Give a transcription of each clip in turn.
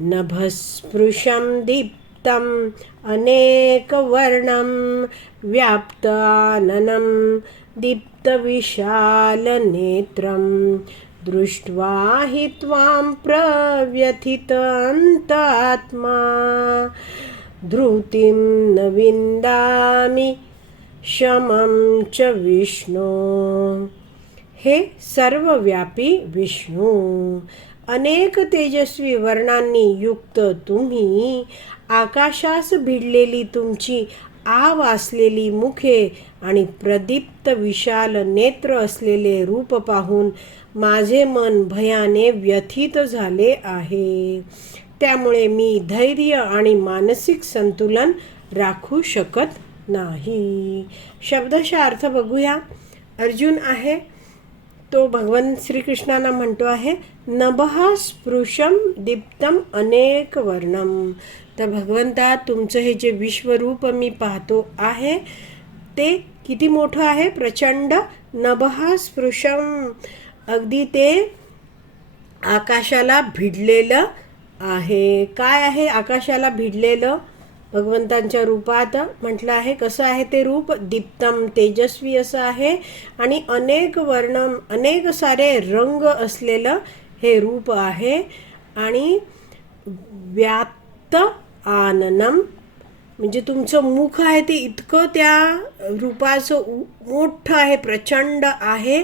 नभस्पृशं दीप्तम् अनेकवर्णं व्याप्ताननं दीप्तविशालनेत्रं दृष्ट्वा हि त्वां प्रव्यथितान्तात्मा। धृतिं न विन्दामि शमं च विष्णो। हे सर्वव्यापी विष्णू अनेक तेजस्वी वर्णांनी युक्त तुम्ही आकाशास भिडलेली तुमची आव असलेली मुखे आणि प्रदीप्त विशाल नेत्र असलेले रूप पाहून माझे मन भयाने व्यथित झाले आहे. त्यामुळे मी धैर्य आणि मानसिक संतुलन राखू शकत नाही. शब्दशः अर्थ बघूया. अर्जुन आहे तो भगवान श्रीकृष्णांना म्हणतो आहे नभः स्पृशम दीप्तम अनेक वर्णम तर भगवंता तुमचं हे जे विश्वरूप मी पाहतो आहे ते किती मोठं आहे? प्रचंड नभः स्पृशम अगदी ते आकाशाला भिडलेलं आहे. काय आहे आकाशाला भिडलेलं? भगवंतांच्या रूपात म्हटलं आहे. कसं आहे ते रूप? दीप्तम तेजस्वी असं आहे. आणि अनेक वर्णम अनेक सारे रंग असलेलं हे रूप आहे. आणि व्याप्त आननम म्हणजे तुमचं मुख आहे ते इतकं त्या रूपाचं उ- मोठं आहे प्रचंड आहे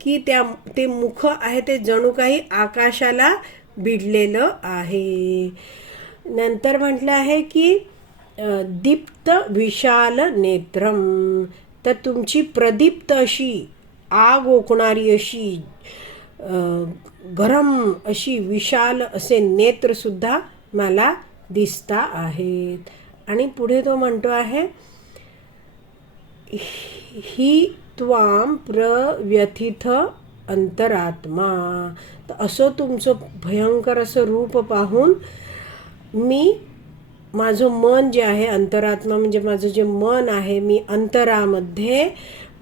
की त्या ते मुख आहे ते जणू काही आकाशाला भिडलेलं आहे. नंतर म्हटलं आहे की दीप्त विशाल नेत्रम. तर तुमची प्रदीप्त अशी आग ओकणारी अशी गरम अशी विशाल असे नेत्रसुद्धा मला दिसता आहेत. आणि पुढे तो म्हणतो आहे ही त्वाम प्रव्यथित अंतरात्मा. तर असं तुमचं भयंकर असं रूप पाहून मी माझं मन जे आहे अंतरात्मा म्हणजे माझं जे मन आहे मी अंतरामध्ये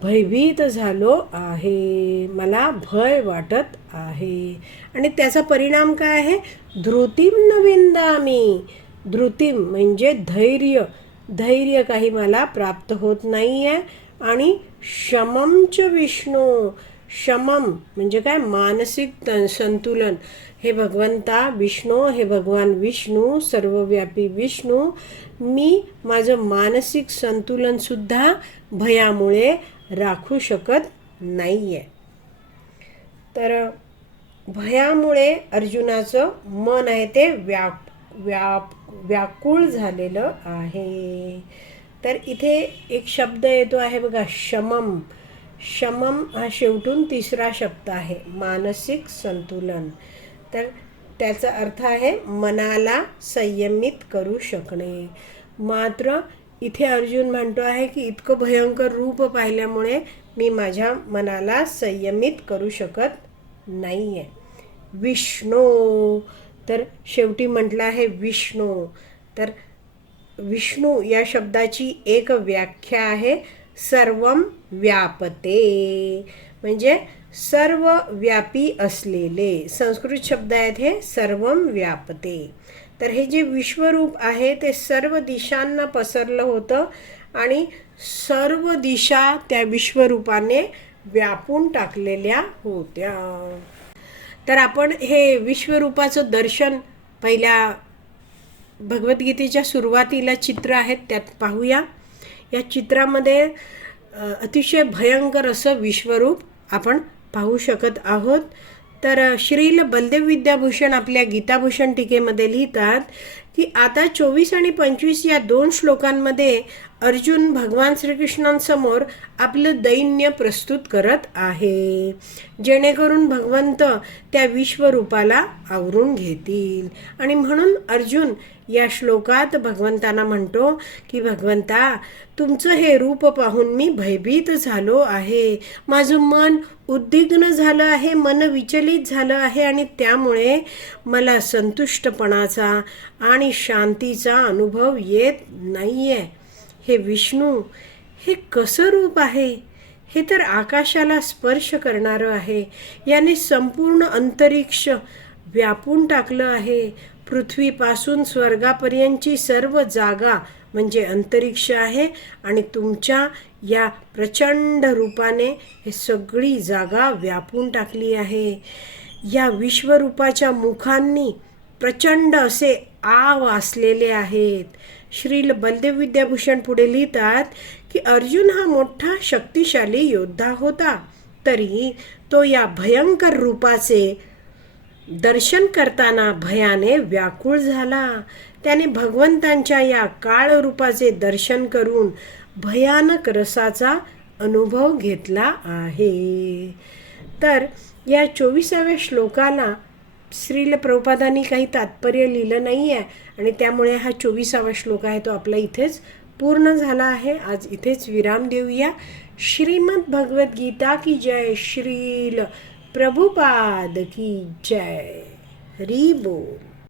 भयभीत झालो आहे. मला भय वाटत आहे. आणि त्याचा परिणाम काय आहे? धृतीम नविंदामी. धृतीम म्हणजे धैर्य. धैर्य काही मला प्राप्त होत नाही आहे आणि शममच विष्णू. शमम म्हणजे काय? मानसिक त- संतुलन. हे भगवंता विष्णू हे भगवान विष्णू सर्वव्यापी विष्णू मी माझं मानसिक संतुलनसुद्धा भयामुळे राखू शकत नाही आहे तर भयामुळे अर्जुनाचं मन आहे ते व्याप व्याप व्याकुळ झालेलं आहे. तर इथे एक शब्द येतो आहे बघा शमम. शमम हा शेवटून तिसरा शब्द आहे मानसिक संतुलन. तर त्याचा अर्थ आहे मनाला संयमित करू शकणे. मात्र इथे अर्जुन म्हणतो आहे की इतकं भयंकर रूप पाहिल्यामुळे मी माझ्या मनाला संयमित करू शकत नाही आहे विष्णू! तर शेवटी म्हटलं आहे विष्णू. तर विष्णू या शब्दाची एक व्याख्या आहे सर्वम व्यापते. म्हणजे सर्व व्यापी असलेले. संस्कृत शब्द आहेत हे सर्व व्यापते. तर हे जे विश्वरूप आहे ते सर्व दिशांना पसरलं होतं आणि सर्व दिशा त्या विश्वरूपाने व्यापून टाकलेल्या होत्या. तर आपण हे विश्वरूपाचं दर्शन पहिल्या भगवद्गीतेच्या सुरुवातीला चित्र आहेत त्यात पाहूया. या चित्रामध्ये अतिशय भयंकर असं विश्वरूप आपण पाहू शकत आहोत. तर श्रील बलदेव विद्याभूषण आपल्या गीताभूषण टीकेमध्ये लिहितात की आता चोवीस आणि पंचवीस या दोन श्लोकांमध्ये अर्जुन भगवान श्रीकृष्णांसमोर आपलं दैन्य प्रस्तुत करत आहे. जेणेकरून भगवंत त्या विश्वरूपाला आवरून घेतील. आणि म्हणून अर्जुन या श्लोकात भगवंतांना म्हणतो की भगवंता तुमचं हे रूप पाहून मी भयभीत झालो आहे. माझं मन उद्विग्न झालं आहे मन विचलित झालं आहे आणि त्यामुळे मला संतुष्टपणाचा आणि शांतीचा अनुभव येत नाही आहे हे विष्णू हे कसं रूप आहे? हे तर आकाशाला स्पर्श करणारं आहे. याने संपूर्ण अंतरिक्ष व्यापून टाकलं आहे. पृथ्वीपासून स्वर्गापर्यंतची सर्व जागा म्हणजे अंतरिक्ष आहे आणि तुमच्या या प्रचंड रूपाने हे सगळी जागा व्यापून टाकली आहे. या विश्वरूपाच्या मुखांनी प्रचंड असे आव असलेले आहेत. श्रील बलदेव विद्याभूषण पुढे लिहितात की अर्जुन हा मोठा शक्तिशाली योद्धा होता. तरी तो या भयंकर रूपाचे दर्शन करताना भयाने व्याकुळ झाला. त्याने भगवंतांच्या या काळ रूपाचे दर्शन करून भयानक रसाचा अनुभव घेतला आहे. तर या चोवीसाव्या श्लोकाला श्रील प्रभुपादांनी काही तात्पर्य लिहिलं नाही आहे आणि त्यामुळे हा चोवीसावा श्लोक आहे तो आपला इथेच पूर्ण झाला आहे. आज इथेच विराम देऊया. श्रीमद भगवद्गीता की जय? श्रील प्रभुपाद की जय? हरी बोल.